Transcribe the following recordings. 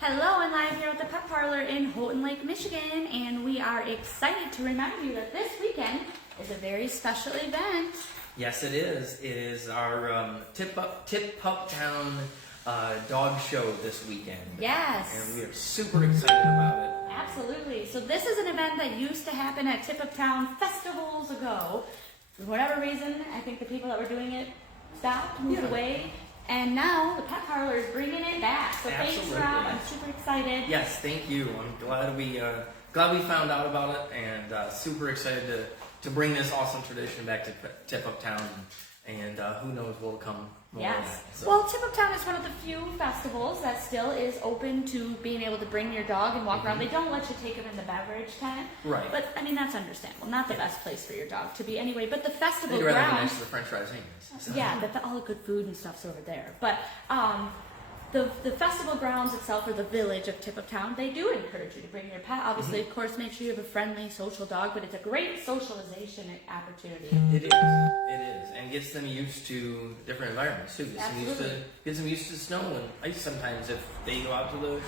Hello, and live here at the Pet Parlor in Houghton Lake, Michigan, and we are excited to remind you that this weekend is a very special event. Yes, it is. It is our Tip Pup Town dog show this weekend. Yes. And we are super excited about it. Absolutely. So this is an event that used to happen at Tip Up Town festivals ago. For whatever reason, I think the people that were doing it stopped, moved away. And now the Pet Parlor is bringing it back. So Absolutely. Thanks, Rob. I'm super excited. Yes, thank you. I'm glad we found out about it, and super excited to bring this awesome tradition back to Tip Up Town. And who knows what'll come more of Yes. that, so. Well, Tip Up Town is one of the few festivals that still is open to being able to bring your dog and walk around. They don't let you take him in the beverage tent. Right. But, I mean, that's understandable. Not the best place for your dog to be anyway. But the festival They'd rather be grounds... next to the French fries anyways. So. Yeah, all the good food and stuff's over there. But the festival grounds itself, or the village of Tip Up Town, they do encourage you to bring your pet. Obviously, of course, make sure you have a friendly, social dog, but it's a great socialization opportunity. It is. It is, and gets them used to different environments too. Gets them used to snow and ice sometimes if they go out to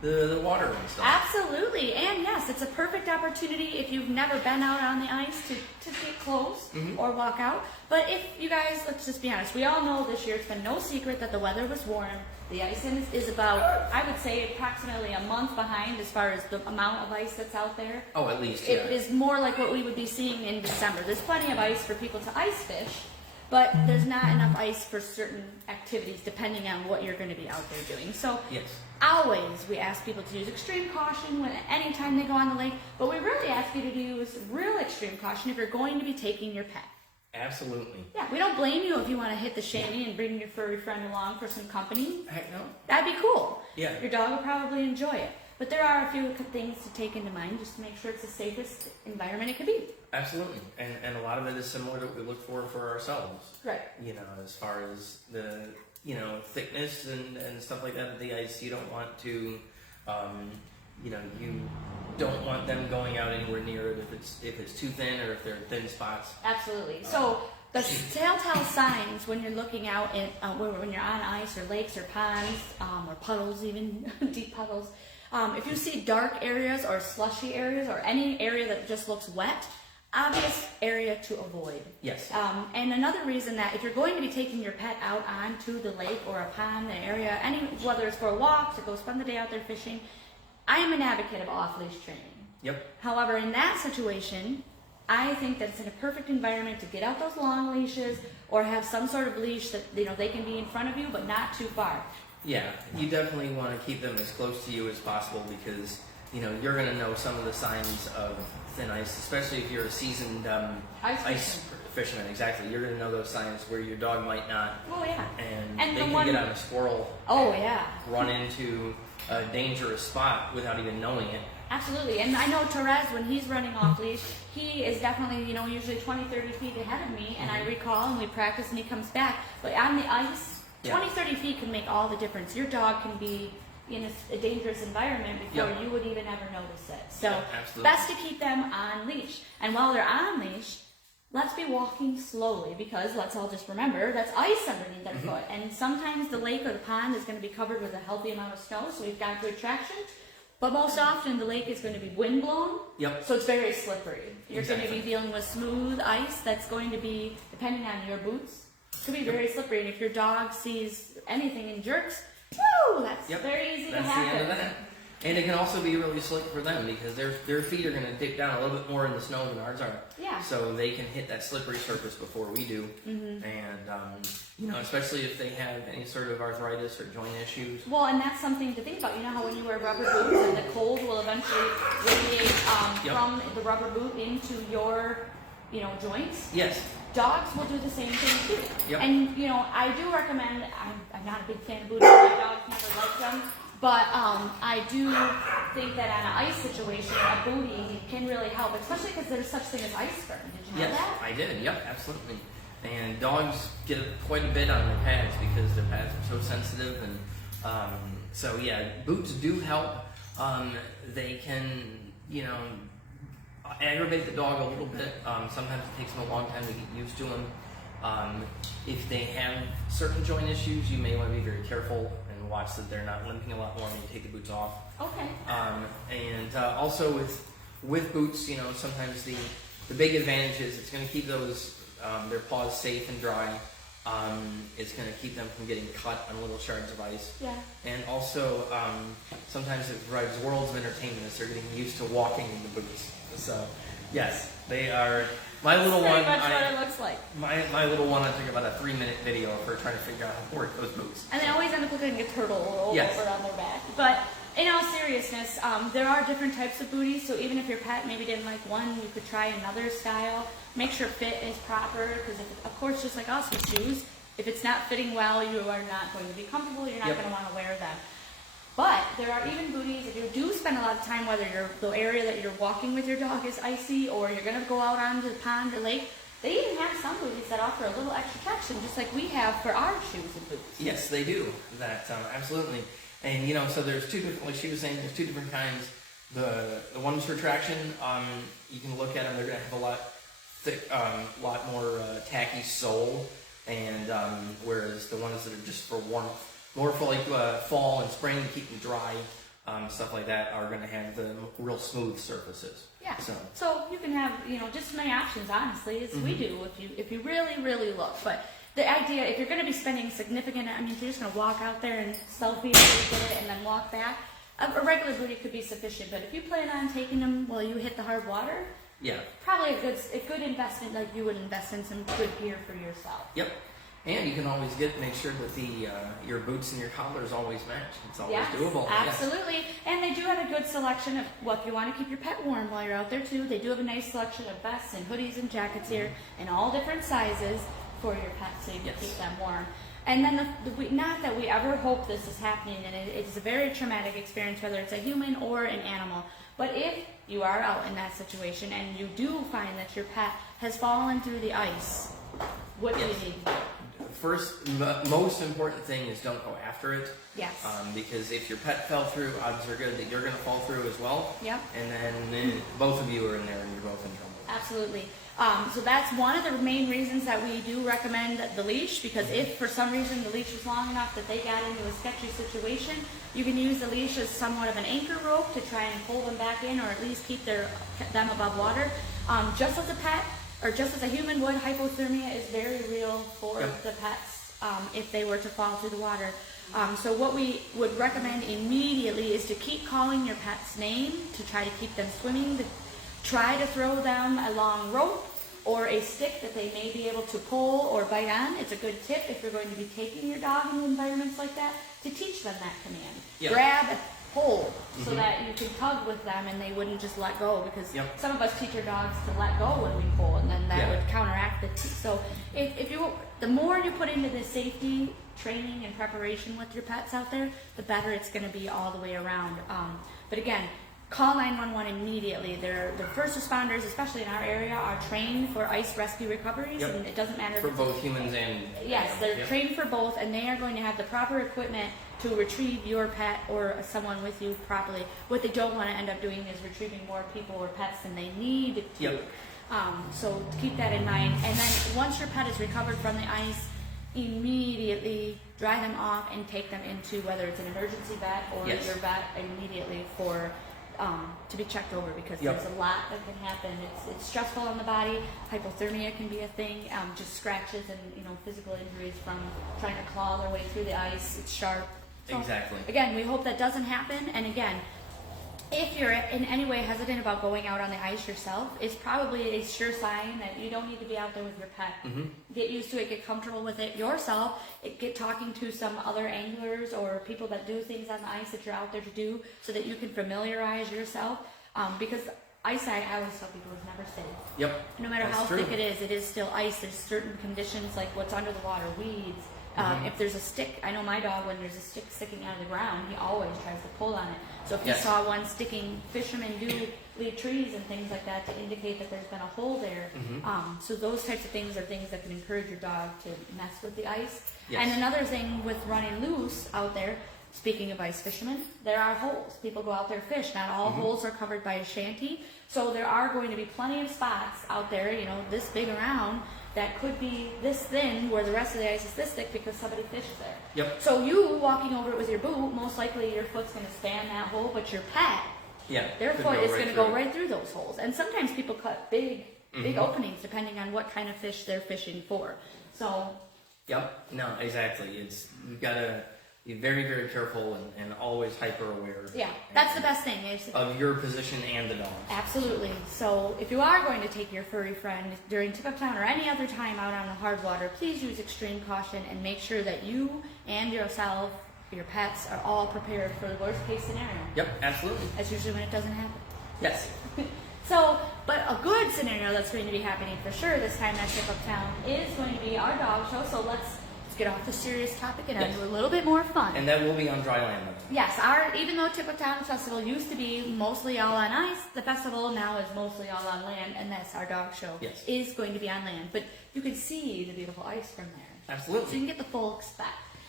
the water and stuff. Absolutely, and yes, it's a perfect opportunity if you've never been out on the ice to get close or walk out. But if you guys, let's just be honest, we all know this year it's been no secret that the weather was warm. The ice is about, I would say, approximately a month behind as far as the amount of ice that's out there. Oh, at least, yeah. It is more like what we would be seeing in December. There's plenty of ice for people to ice fish, but there's not enough ice for certain activities depending on what you're going to be out there doing. So Yes. always we ask people to use extreme caution any time they go on the lake, but we really ask you to use real extreme caution if you're going to be taking your pet. Absolutely. Yeah, we don't blame you if you want to hit the shanty and bring your furry friend along for some company. Heck no. That'd be cool. Yeah. Your dog will probably enjoy it. But there are a few things to take into mind just to make sure it's the safest environment it could be. Absolutely. And a lot of it is similar to what we look for ourselves. Right. You know, as far as the, thickness and stuff like that of the ice, you don't want to, you don't want them going out anywhere near it if it's too thin or if they're in thin spots. Absolutely. So the telltale signs when you're looking out when you're on ice or lakes or ponds or puddles, even deep puddles, if you see dark areas or slushy areas or any area that just looks wet, obvious area to avoid. Yes. And another reason that if you're going to be taking your pet out onto the lake or a pond, an area, whether it's for a walk, to go spend the day out there fishing, I am an advocate of off-leash training. Yep. However, in that situation, I think that it's in a perfect environment to get out those long leashes or have some sort of leash that they can be in front of you, but not too far. Yeah, you definitely want to keep them as close to you as possible because you're going to know some of the signs of thin ice, especially if you're a seasoned ice fisherman. Exactly, you're going to know those signs where your dog might not. Oh yeah. And they can get on a squirrel. Oh yeah. Run into a dangerous spot without even knowing it. Absolutely, and I know Therese, when he's running off leash, he is definitely, usually 20, 30 feet ahead of me, and I recall and we practice and he comes back. But on the ice, 20, 30 feet can make all the difference. Your dog can be in a dangerous environment before you would even ever notice it. So best to keep them on leash. And while they're on leash, let's be walking slowly because let's all just remember that's ice underneath their foot. And sometimes the lake or the pond is going to be covered with a healthy amount of snow, so we've got good traction. But most often the lake is going to be windblown, so it's very slippery. You're going to be dealing with smooth ice that's going to be, depending on your boots, could be very slippery. And if your dog sees anything and jerks, woo, that's very easy to happen. That's the end of that. And it can also be really slick for them because their feet are going to dip down a little bit more in the snow than ours are. Yeah. So they can hit that slippery surface before we do. And, especially if they have any sort of arthritis or joint issues. Well, and that's something to think about. You know how when you wear rubber boots and the cold will eventually radiate from the rubber boot into your, joints? Yes. Dogs will do the same thing too. Yep. And, I do recommend, I'm not a big fan of boots, my dogs never like them. But I do think that on an ice situation, a bootie can really help, especially because there's such thing as ice burn. Did you know that? I did. Yep, absolutely. And dogs get quite a bit on their pads because their pads are so sensitive. And boots do help. They can, aggravate the dog a little bit. Sometimes it takes them a long time to get used to them. If they have certain joint issues, you may want to be very careful and and watch that they're not limping a lot more when you take the boots off. Okay. And also with boots, sometimes the big advantage is it's going to keep those their paws safe and dry. It's going to keep them from getting cut on little shards of ice. Yeah. And also, sometimes it provides worlds of entertainment as they're getting used to walking in the boots. So, yes, they are. My little one. Pretty much what it looks like. My little one, I took about a 3-minute video of her trying to figure out how to work those boots. And they always end up looking like a turtle over Yes. on their back. But in all seriousness, there are different types of booties. So even if your pet maybe didn't like one, you could try another style. Make sure fit is proper, because of course, just like us with shoes, if it's not fitting well, you are not going to be comfortable. You're not Yep. going to want to wear them. But there are even booties, if you do spend a lot of time, whether the area that you're walking with your dog is icy, or you're going to go out onto the pond or lake, they even have some booties that offer a little extra traction, just like we have for our shoes and boots. Yes, they do. That absolutely. And so there's two different, like she was saying, there's two different kinds. The ones for traction, you can look at them. They're going to have a lot more tacky sole, and whereas the ones that are just for warmth, more for like fall and spring to keep them dry, stuff like that, are going to have the real smooth surfaces. Yeah. So you can have just as many options, honestly, as we do if you really really look. But the idea, if you're going to be spending significant, if you're just going to walk out there and selfie it and then walk back, a regular booty could be sufficient. But if you plan on taking them while you hit the hard water, yeah, probably a good investment, like you would invest in some good gear for yourself. Yep. And you can always make sure that your boots and your collars always match. It's always doable. Absolutely. Yes. And they do have a good selection of if you want to keep your pet warm while you're out there too. They do have a nice selection of vests and hoodies and jackets here in all different sizes for your pets, so you can keep them warm. And then not that we ever hope this is happening, and it's a very traumatic experience, whether it's a human or an animal. But if you are out in that situation and you do find that your pet has fallen through the ice, what do you need to do? First, most important thing is don't go after it. Yes. Because if your pet fell through, odds are good that you're going to fall through as well. Yep. And then both of you are in there and you're both in trouble. Absolutely. So that's one of the main reasons that we do recommend the leash, because if for some reason the leash was long enough that they got into a sketchy situation, you can use the leash as somewhat of an anchor rope to try and pull them back in, or at least keep them above water. Just as a pet, or just as a human would, hypothermia is very real for the pets if they were to fall through the water. So what we would recommend immediately is to keep calling your pet's name to try to keep them swimming. Try to throw them a long rope or a stick that they may be able to pull or bite on. It's a good tip if you're going to be taking your dog in environments like that, to teach them that command. Yep. Grab, hold, so that you can tug with them and they wouldn't just let go, because some of us teach our dogs to let go when we pull, and then that would counteract the so the more you put into this safety training and preparation with your pets out there, the better it's going to be all the way around. But again, call 911 immediately. The first responders, especially in our area, are trained for ice rescue recoveries, and it doesn't matter for both humans and they're trained for both, and they are going to have the proper equipment to retrieve your pet or someone with you properly. What they don't want to end up doing is retrieving more people or pets than they need to. So keep that in mind. And then once your pet is recovered from the ice, immediately dry them off and take them into, whether it's an emergency vet or your vet, immediately for to be checked over, because there's a lot that can happen. It's stressful on the body. Hypothermia can be a thing. Just scratches and physical injuries from trying to claw their way through the ice. It's sharp. So, exactly. Again, we hope that doesn't happen. And again, if you're in any way hesitant about going out on the ice yourself, it's probably a sure sign that you don't need to be out there with your pet. Get used to it, get comfortable with it yourself, get talking to some other anglers or people that do things on the ice that you're out there to do, so that you can familiarize yourself. Because ice, I always tell people, is never safe. No matter how thick it is still ice. There's certain conditions, like what's under the water, weeds. If there's a stick, I know my dog, when there's a stick sticking out of the ground, he always tries to pull on it. So if you saw one sticking, fishermen do leave trees and things like that to indicate that there's been a hole there. So those types of things are things that can encourage your dog to mess with the ice. And another thing with running loose out there, speaking of ice fishermen, there are holes. People go out there fish. Not all holes are covered by a shanty. So there are going to be plenty of spots out there, this big around, that could be this thin where the rest of the ice is this thick because somebody fished there. Yep. So you walking over it with your boot, most likely your foot's going to span that hole, but your pet, their foot is going to go right through those holes. And sometimes people cut big openings depending on what kind of fish they're fishing for. So. Yep. No, exactly. You've got to be very, very careful and always hyper aware. Yeah, that's the best thing. Of your position and the dog. Absolutely. So if you are going to take your furry friend during tip-up town or any other time out on the hard water, please use extreme caution and make sure that you and yourself, your pets, are all prepared for the worst case scenario. Yep, absolutely. That's usually when it doesn't happen. Yes. So, but a good scenario that's going to be happening for sure this time at Tip Up Town is going to be our dog show. So let's get off the serious topic and onto a little bit more fun. And that will be on dry land. Yes, even though Tip Up Town Festival used to be mostly all on ice, the festival now is mostly all on land, and that's our dog show is going to be on land. But you can see the beautiful ice from there. Absolutely. So you can get the full spec.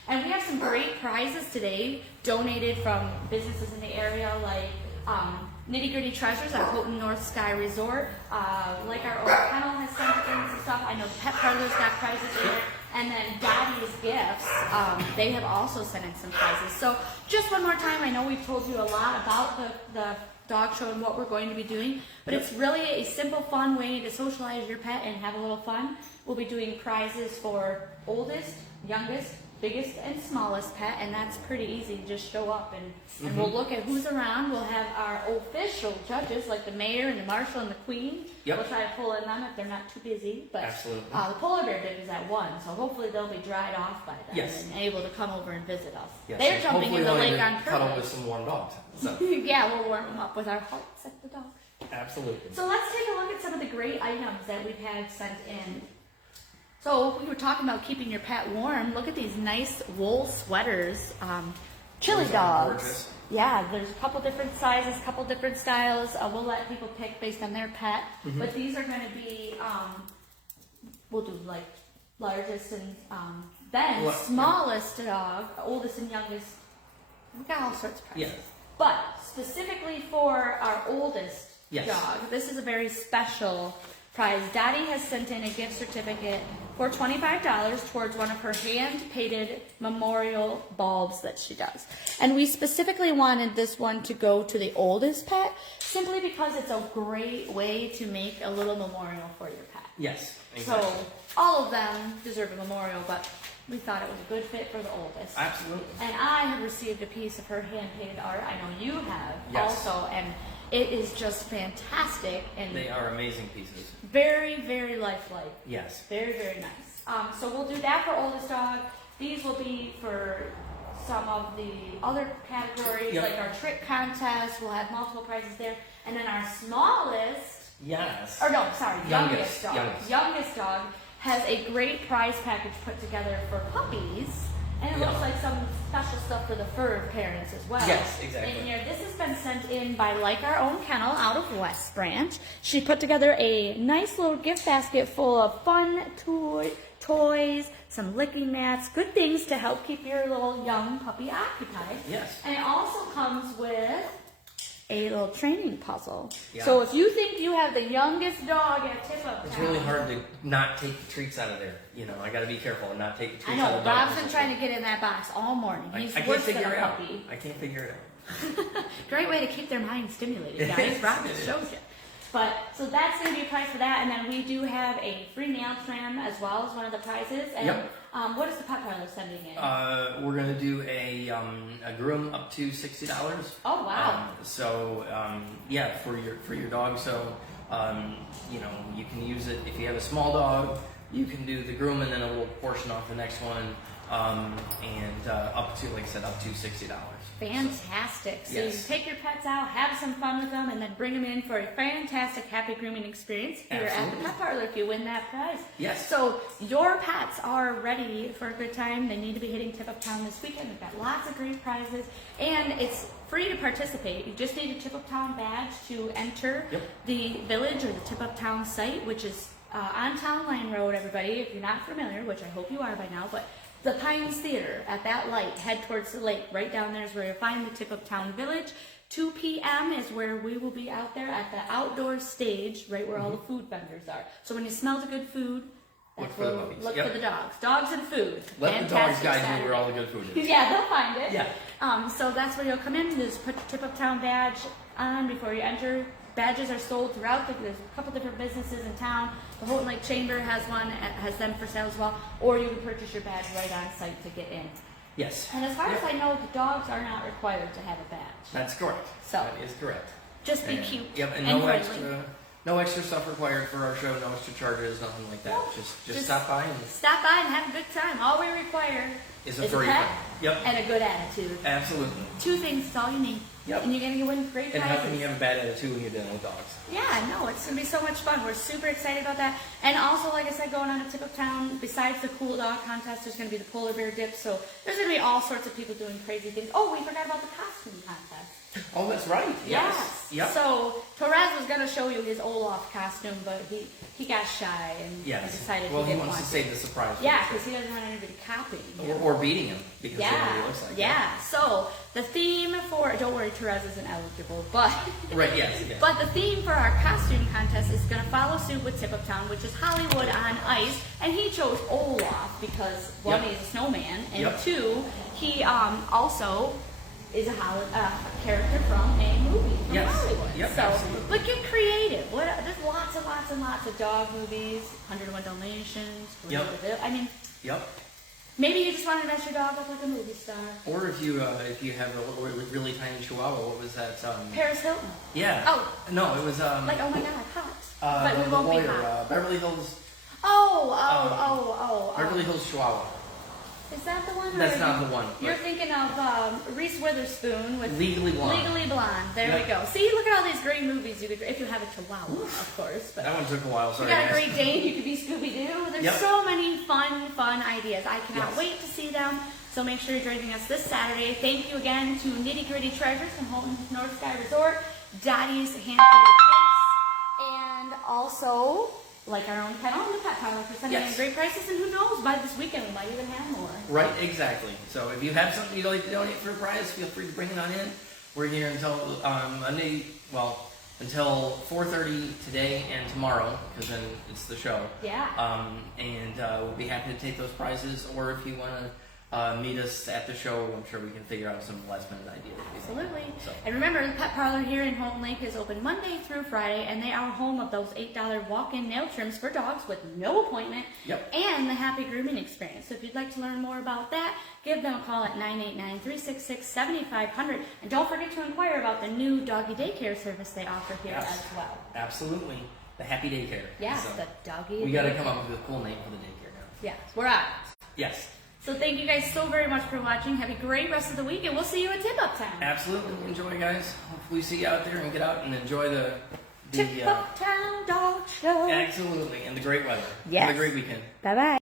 And we have some great prizes today donated from businesses in the area like Nitty Gritty Treasures at Houghton North Sky Resort. Like our old kennel has sent in some stuff. I know Pet Parlor's got prizes there. And then Daddy's Gifts, they have also sent in some prizes. So just one more time, I know we've told you a lot about the dog show and what we're going to be doing, but it's really a simple, fun way to socialize your pet and have a little fun. We'll be doing prizes for oldest, youngest, biggest, and smallest pet, and that's pretty easy. Just show up and we'll look at who's around. We'll have our official judges like the mayor and the marshal and the queen. We'll try to pull in them if they're not too busy. But the polar bear dip is at 1, so hopefully they'll be dried off by then and able to come over and visit us. They're jumping in the lake on purpose. Cuddle with some warm dogs. So. Yeah, we'll warm them up with our hearts at the dog. Absolutely. So let's take a look at some of the great items that we've had sent in. So we were talking about keeping your pet warm. Look at these nice wool sweaters. Chili dogs. Gorgeous. Yeah, there's a couple different sizes, couple different styles. We'll let people pick based on their pet. But these are going to be, we'll do like largest and then smallest dog, oldest and youngest. We got all sorts of prices. But specifically for our oldest dog, this is a very special prize. Daddy has sent in a gift certificate for $25 towards one of her hand-painted memorial bulbs that she does. And we specifically wanted this one to go to the oldest pet, simply because it's a great way to make a little memorial for your pet. Yes, exactly. So all of them deserve a memorial, but we thought it was a good fit for the oldest. Absolutely. And I have received a piece of her hand-painted art. I know you have also, and it is just fantastic. And they are amazing pieces. Very, very lifelike. Yes. Very, very nice. So we'll do that for oldest dog. These will be for some of the other categories, like our trick contest. We'll have multiple prizes there. And then our smallest, youngest dog. Youngest dog has a great prize package put together for puppies. And it looks like some special stuff for the fur parents as well. Yes, exactly. And here, this has been sent in by Like Our Own Kennel out of West Branch. She put together a nice little gift basket full of fun toys, some licking mats, good things to help keep your little young puppy occupied. Yes. And it also comes with a little training puzzle. So if you think you have the youngest dog at Tip Up Town, it's really hard to not take the treats out of there. You know, I got to be careful and not take the treats out of the dog. I know, Rob's been trying to get in that box all morning. He's worse than a puppy. I can't figure it out. Great way to keep their mind stimulated, guys. Rob just shows you. But, so that's going to be a prize for that. And then we do have a free nail trim as well as one of the prizes. And what is the Pet Parlor sending in? We're going to do a groom up to $60. Oh, wow. For your dog. So, you know, you can use it if you have a small dog. You can do the groom and then a little portion off the next one. Up to, like I said, up to $60. Fantastic. So you take your pets out, have some fun with them, and then bring them in for a fantastic happy grooming experience here at the Pet Parlor if you win that prize. Yes. So your pets are ready for a good time. They need to be hitting Tip Up Town this weekend. We've got lots of great prizes, and it's free to participate. You just need a Tip Up Town badge to enter the village or the Tip Up Town site, which is on Town Line Road, everybody, if you're not familiar, which I hope you are by now, but the Pines Theater at that light, head towards the lake. Right down there is where you'll find the Tip Up Town Village. 2 p.m. is where we will be out there at the outdoor stage, right where all the food vendors are. So when you smell the good food, Look for the puppies. Look for the dogs. Dogs and food. Let the dogs guide you where all the good food is. Yeah, they'll find it. Yeah. So that's where you'll come in. Just put your Tip Up Town badge on before you enter. Badges are sold throughout. There's a couple different businesses in town. The Houghton Lake Chamber has one, has them for sale as well. Or you can purchase your badge right on site to get in. Yes. And as far as I know, the dogs are not required to have a badge. That's correct. So that is correct. Just be cute. Yep, and no extra stuff required for our show. No extra charges, nothing like that. Nope. Just stop by and have a good time. All we require is a furry friend. Yep. And a good attitude. Absolutely. 2 things is all you need. Yep. And you're gonna win great prizes. And how can you have a bad attitude when you're dealing with dogs? Yeah, no, it's gonna be so much fun. We're super excited about that. And also, like I said, going on to Tip Up Town, besides the cool dog contest, there's gonna be the polar bear dip. So there's gonna be all sorts of people doing crazy things. Oh, we forgot about the costume contest. Oh, that's right. Yes. Yep. So Torres was gonna show you his Olaf costume, but he got shy and decided he didn't wants want to save the surprise. Yeah, because he doesn't want anybody copying him. Or beating him because of what he looks like. Yeah. So the theme for don't worry, Torres isn't eligible, but right. Yes. But the theme for our costume contest is gonna follow suit with Tip Up Town, which is Hollywood on Ice, and he chose Olaf because one, he's a snowman, and 2, he also is a character from a movie from Hollywood. Yep, so, absolutely. but get creative. There's lots and lots and lots of dog movies, 101 Dalmatians. I mean, maybe you just want to mess your dog up like a movie star. Or if you have a really tiny Chihuahua, what was that? Paris Hilton. Yeah. Oh. No, it was like, oh my God, hot. But we won't be hot. Beverly Hills. Beverly Hills Chihuahua. Is that the one? That's not the one. You're thinking of Reese Witherspoon with Legally Blonde. Legally Blonde. There we go. See, look at all these great movies you could, if you have a Chihuahua, of course. But that one took a while. Sorry. You got a Great Dane. You could be Scooby Doo. There's so many fun ideas. I cannot wait to see them. So make sure you're joining us this Saturday. Thank you again to Nitty Gritty Treasures from Houghton North Sky Resort, Dottie's Handcrafted Gifts, and also, like our own Pet on the Pet Parlor for sending in great prices, and who knows, by this weekend we might even have more. Right, exactly. So if you have something you'd like to donate for a prize, feel free to bring it on in. We're here until until 4:30 today and tomorrow, because then it's the show. Yeah. And we'll be happy to take those prizes, or if you want to meet us at the show, I'm sure we can figure out some last minute ideas. Absolutely. So. And remember, the Pet Parlor here in Houghton Lake is open Monday through Friday, and they are home of those $8 walk-in nail trims for dogs with no appointment, and the Happy Grooming Experience. So if you'd like to learn more about that, give them a call at 989-366-7500. And don't forget to inquire about the new doggy daycare service they offer here as well. Absolutely. The Happy Daycare. Yes, the doggy We got to come up with a cool name for the daycare now. Yeah, we're out. Yes. So thank you guys so very much for watching. Have a great rest of the week, and we'll see you at Tip Up Town. Absolutely. Enjoy, guys. Hopefully see you out there and get out and enjoy the Tip Up Town Dog Show. Absolutely. And the great weather. Yes. Have a great weekend. Bye-bye.